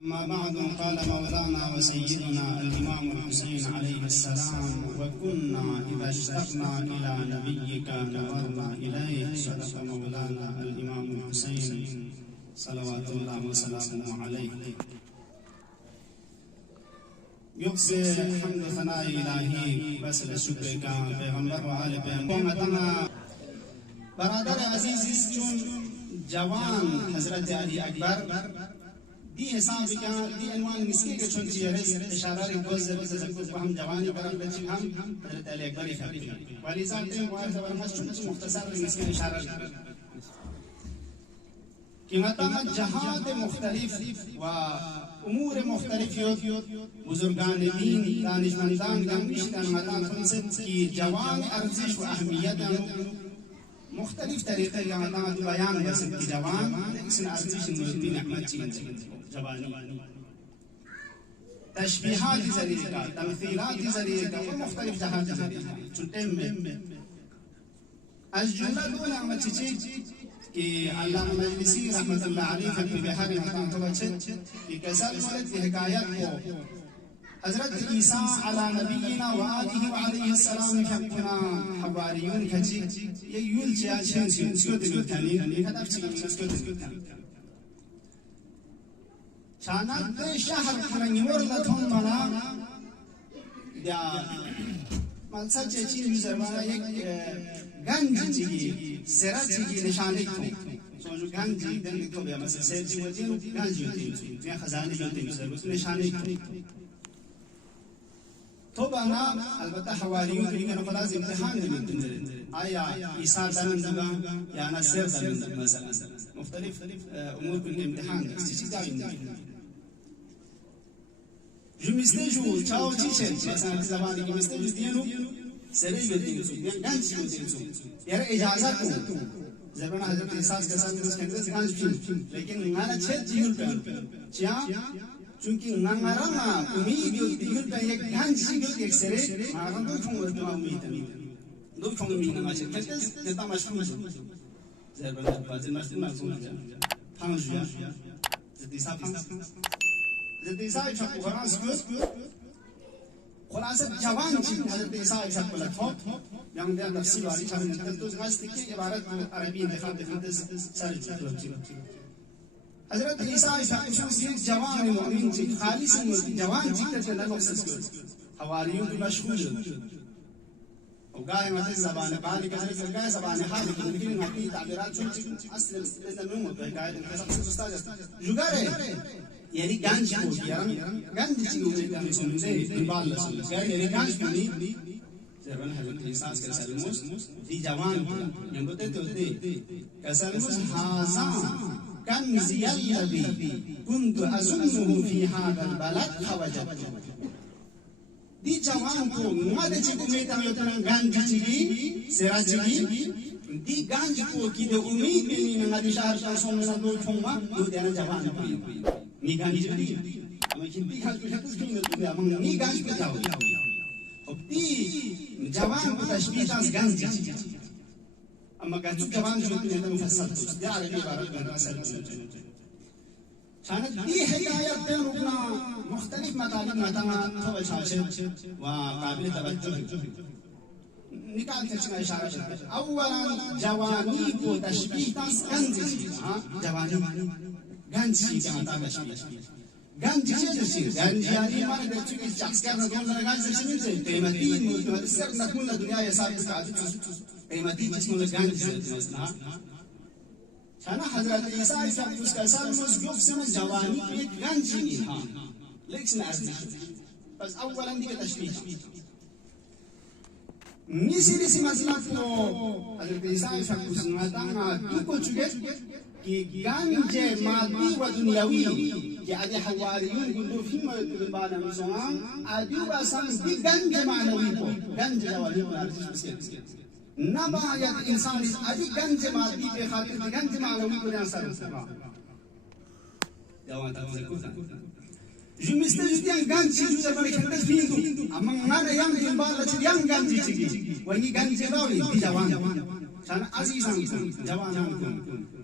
أما بعد قال مولانا وسيدنا الإمام الحسين عليه السلام وكنا إذا اشتقنا إلى نبيك نظرنا إليه. صدق مولانا الإمام الحسين صلوات الله وسلامه عليه. يقصي حمد ثناء إلهي بس الشكر كان پیغمبر وآل پیغمبر برادر عزیز چون جوان حضرت علی اکبر دی حساب کا دی عنوان مسکی کے چون چیرس اشارہ ری بوز تذکر کو ہم جوانی برابر بچی ہم حضرت علی اکبر کی ولی ذات موارد ورنہ چون مختصر مسکی اشارہ کہ متا جہاد مختلف و امور مختلف بزرگان دین دانشمندان گمشتن مدان خمسد کی جوان ارزش و اهمیت مختلف طریقے کا مدان بیان برسد کی جوان اس ارزش ملتی نعمت چیز جوانی تشبیحات ذریعے کا تمثیلات ذریعے کا مختلف جہاد ذریعے چھٹے میں از جملہ دو نعمت چیز کہ علامہ مجلسی رحمت اللہ علیہ فی بحر مقام تو بچت کہ کسل مولد کی حکایت کو حضرت عیسیٰ علی نبینا و آلہ و علیہ السلام حقنا حواریون کچی یہ یول چیال شن سیو دلوتانی خدف چیل سیو دلوتانی چانک دے شہر کننگی مورلتون منا یا ملسا چیچی زرمانا یک گنج چیگی سرا چیگی نشانی کو سوچو گنج دن کو بیا مثلا سیر چی ہوتی ہے گنج ہوتی ہے یا خزانے ہوتے ہیں سر نشانی کو تو بنا البتہ حواریوں کے لیے خلاص امتحان دیں آیا عیسیٰ دنگا یا نصر دنگا مثلا مختلف امور کے امتحان اس چیز کا جو مسلجو چاو چیچن مثلا زبانی کی مسلجو دیانو سری بدینسو گنج بدینسو یار اجازت کو زبان حضرت عیسیٰ کے ساتھ اس کے گنج لیکن نانا چھ جیل پر چیا چونکہ نمارما امید دیگر پہ ایک گنج سیگل ایک سرے مارم دو چون ورد امید دو چون امید نماشر کس دیتا مشکل زربان حضرت مشکل مشکل پانچ جویا زدیسا پانچ زدیسا چاکو فرانس کود خلاصت جوان چی حضرت عیسیٰ ایسا کلت yang dia tafsir wali kami tentu sedikit ibarat Arabi dekat sari cukup. حضرت عیسیٰ خصوصیت جوان مومن جی خالص جوان جی کا چلا مقصد کو حواریوں کی مشغول او گائے مت زبان قال کا ذکر گائے زبان حال لیکن حقیقی تعبیرات اصل لازم ہوتا ہے گائے کا سب سے استاد جگارے یعنی گنج کو کیا گنج چیز ہوتے ہیں سنتے بال رسول گائے یعنی گنج کو نہیں زبان حضرت عیسیٰ کے سلموس دی جوان یہ بتاتے ہوتے کہ سلموس ہاں كنزي الذي كنت أظنه في هذا البلد فوجدته دي جوان کو مادے چ امید ہے تو گنج چی سرا چی دی گنج کو کی دے امید نہیں نہ دی شہر کا سوم نہ دو چھوما دو دینا جوان نی گنج دی ہمیں کی خاص کے خاطر کی نہ ہم نی گنج پہ جاؤ اب دی جوان کو تشبیہ از گنج چی اما گنج جوان جو نے مفصل دی عربی عبارت بنا سر شانت دی حکایت دے رکنا مختلف مطالب متنا تو شاشت و قابل توجہ نکال کے چنا اشارہ کرتے اولا جوانی کو تشبیہ تاس گنج چیز ہاں جوانی گنج چیز کا مطابق تشبیہ گنج چیز گنج یعنی ہمارے بچوں کی شخص کا نظام گنج چیز سے قیمتی مطلب سر نکون دنیا یہ سب کا قیمتی جسم گنج مثلا شانا حضرت عیسیٰ اس کا سلمس گفسم جوانی کی ایک گنج کی ہاں لیکن ارزش بس اولا دی تشبیہ نسی مطلب کو حضرت عیسیٰ اس نماتانا تو کو چکے کہ گنج مادی و دنیاوی کہ ادی حواریون گندو فیما یتبانا مسلمان ادی و سامس دی گنج معنوی کو گنج جوانی کو ارزش بسکر نباید انسان ادی گنج مادی پہ خاطر گنج معنوی کو اثر ہوگا جوان تذکر جو مستجدیان گنج چیز زبان کھندس بیندو اما نانا یم جنبال لچ یم گنج چیزی وہی گنج باوی دی جوان شان عزیزان جوانان کو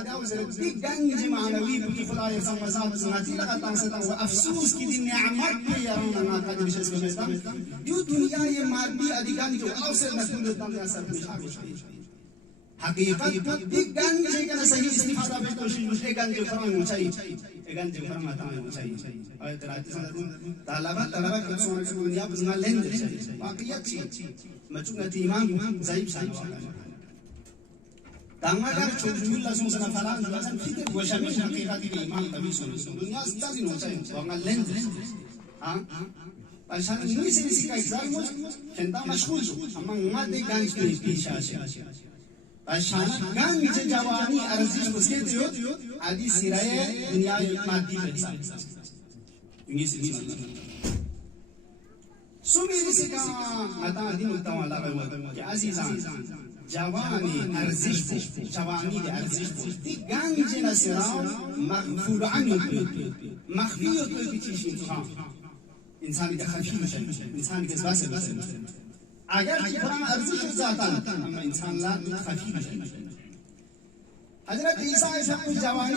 ada uzur diganji ma'nawi bi khudai samazat sunati la qatan satan wa afsus ki din ni'mat pe yaruna na qadir shas bestam yu dunya ye maddi adigan jo awsar na kun tam ya sab haqiqat diganji kana sahi istifada be to shi diganji farang uchai diganji farang ata uchai ay tarati sanadun talaba ko sona ko dunya bizna lend waqiyat chi machungati imam zaib sana Tangan chujul la sung sana falan jualan fikir gua syamish hakikat ini imam tapi sunu dunia stasi no cai wangal lens pasal ini sisi kai zalmus kenta mashghul amma ngade ganj ke pisha pasal ganj jawani arzish muskil yot adi siraye dunia maddi bersa ini sisi sumiri sika mata adi mutawala wa ya azizan جواني أرزشفو جواني أرزشفو دي غانجي نسراو مغفور عنه مخفيو توي تيشين تخام إنساني ده خفيف إنساني ده بس أجر كلام أرزش ذاتان أما إنسان لا خفيف حضرت عيسى يفهم جواني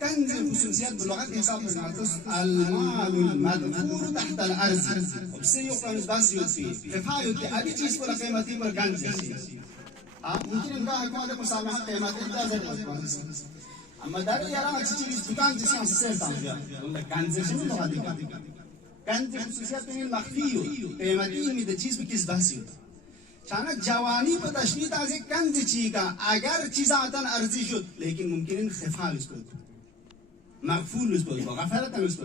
كنز الخصوصيات بلغات حساب الناطس المال المذكور تحت الارض وبسيو كان باسيو فيه كفايه ابي چیز کو قیمتي پر كنز ممكن ان هذا مسامحه قيمتي لازم اما دار يرى چیز دکان جسم سے تاجا ولا كنز شنو لغه كنز الخصوصيات المخفيه قيمتي من چیز بكيس باسيو چانا جوانی پر تشبیه تازه کنز چی کا اگر چیز آتن ارزی شد لیکن ممکن خفا اس کو مغفول اس کو غفلت اس کو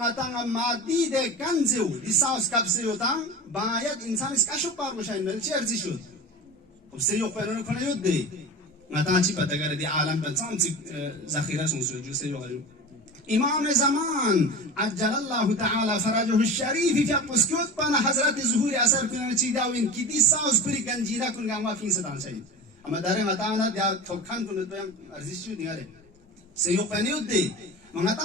ngata mati de kanzu di saus kapse yotan bayat insan iska shupar mushain mel cherzi shud ubse yo pero no kana yodde ngata chi patagar di alam ta tsamsi zakhira sun su se yo imam zaman ajjal Allah ta'ala farajahu al-sharif fi qusqut pana hazrat zuhur asar kun chi dawin ki di saus puri ganjira kun gama fin sadan sai amma dare ngata na dia thokhan kun to arzish dingare se yo pero yodde mangata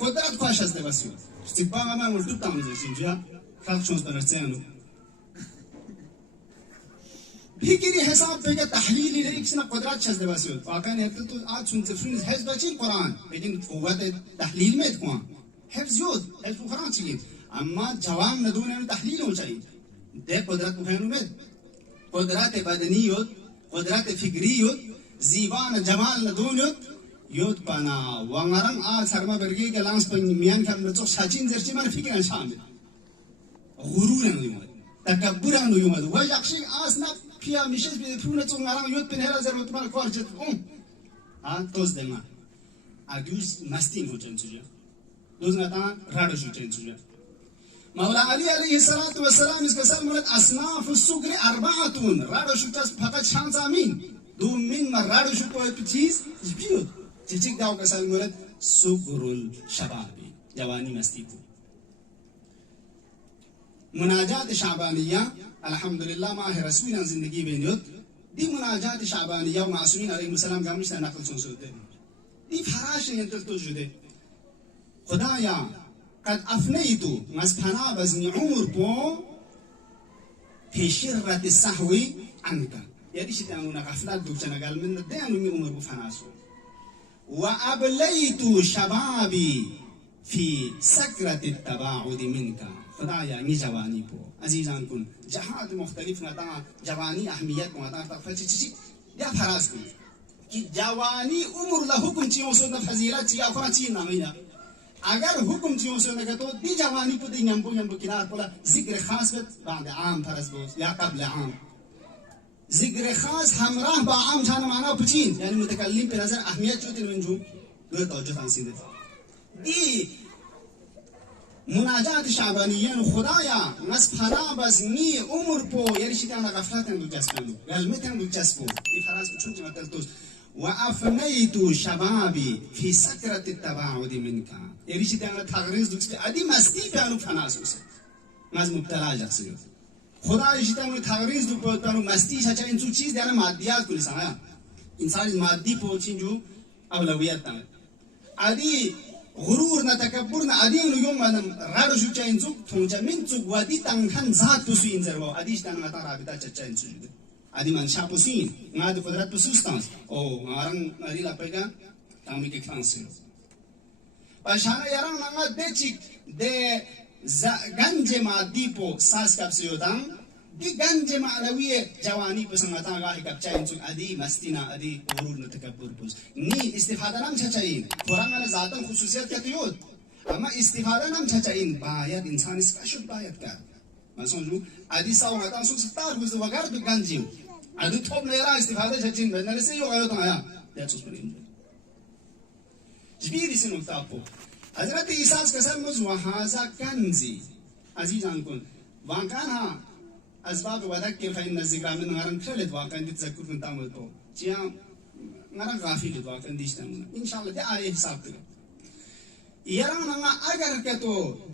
قدرت خواهش شزده واسه استیپا ما مولتو تامزه اینجا خاص شونس برسانو فکری حساب به تحلیلی لیکسنا قدرت شزده واسه واقعا هفته تو آج سون تفسیر حفظ بچین قرآن لیکن قوت تحلیل میں کون حفظ یود حفظ قرآن چیه اما جوان ندونه تحلیل ہو چاہیے ده قدرت مخینو میں قدرت بدنی یود قدرت فکری یود زیبان جمال ندون یود یود پانا وانگرم سرما برگی که لانس پا میان کم نتوخ شاچین زرچی من فکران شامل غرور نویمد تکبر نویمد و یکشی آسنا پیا میشش بیده پرو نتوخ نرم یود پن هلا زر وطمان کار جد توز دنگا اگیوز مستین ہو چند سجا دوز نتا راڑشو چند سجا مولا علی علیہ الصلوۃ والسلام اس کا سر مراد اصناف السکر اربعه راڑو شوتاس فقط شانس امین دو من راڑو شو کوئی چیز بیو چیچک داو کا سر مراد سکر الشباب جوانی مستی کو مناجات شعبانیہ الحمدللہ ماہ رسولنا زندگی بینیوت دی مناجات شعبانیہ و معصومین علیہ السلام کا مشتہ نقل سن سوتے دی فراش انتر تو جدے خدایا قد أفنيت مسكنا بزني عمر بو في شرة السهو عنك يدي شيء أنا غفلت دوبشنا قال من الدين من عمر بفناسو وأبليت شبابي في سكرة التباعد منك خدايا مي جواني بو عزيزان كن جهات مختلف نتا جواني أهمية نتا فتشي يا فراسكم كي جواني عمر له كنتي وصلنا فزيلات يا فراتي نامينا اگر حکم چیوں سے لگا تو دی جوانی کو دی نمبو کنار پولا ذکر خاص بعد عام فرض بوز یا قبل عام ذكر خاص همراه بعام كان معنا بتين يعني متكلم بنظر أهمية جوتين من جو دو توجه عن سيدة دي مناجات شعبانية خدايا نسبحنا بزني عمر بو يعني شيء أنا غفلت عن الجسم غلمت عن الجسم دي خلاص بتشوف ما تلتوش وأفنيت شبابي في سكرة التباعد منك يعني شيء أنا تغريز دوست أدي مستي بيانو فناسوس ماز مبتلا جالسيو خدای جیتانو تغریز دو پوتانو مستی شچا انسو چیز دیانه مادیات کلی سایا انسان مادی پوچین جو اولویت تام ادی غرور نا تکبر نا ادی نو یوم مادم رادو شچا انسو تونجا من تو وادی تنخن ذات تو سین زرو ادی جتان متا رابطا چچا انسو ادی من شاپو سین ما دو قدرت پسوستانس او مارن ادی لاپیگا تامی کے فانسیو پاشانا یاران نما دچیک de ganje ma dipo sas kapsiyodang di ganje ma'nawiye jawani pasangata ga hikapchain chung adi mastina adi urur na takabbur pus ni istifada nam chachain kurang ala zatan khususiyat katiyot amma istifada nam chachain bayat insan special bayat ka masonju adi saw ngatan suk star hus wagar du ganje adi top lera istifada chachin benale se yo ayo taya that's what it jbiri sinu tapo حضرت عیسی قسم مز وهذا كنزي عزيزان كن وانكانها اسباب وذكر فإن الذكرى من غرن خلد واقعا تذكر من تامتو جيا غرن غافل واقعا ديشتن ان شاء الله دي آية حساب تر يرانا اگر كتو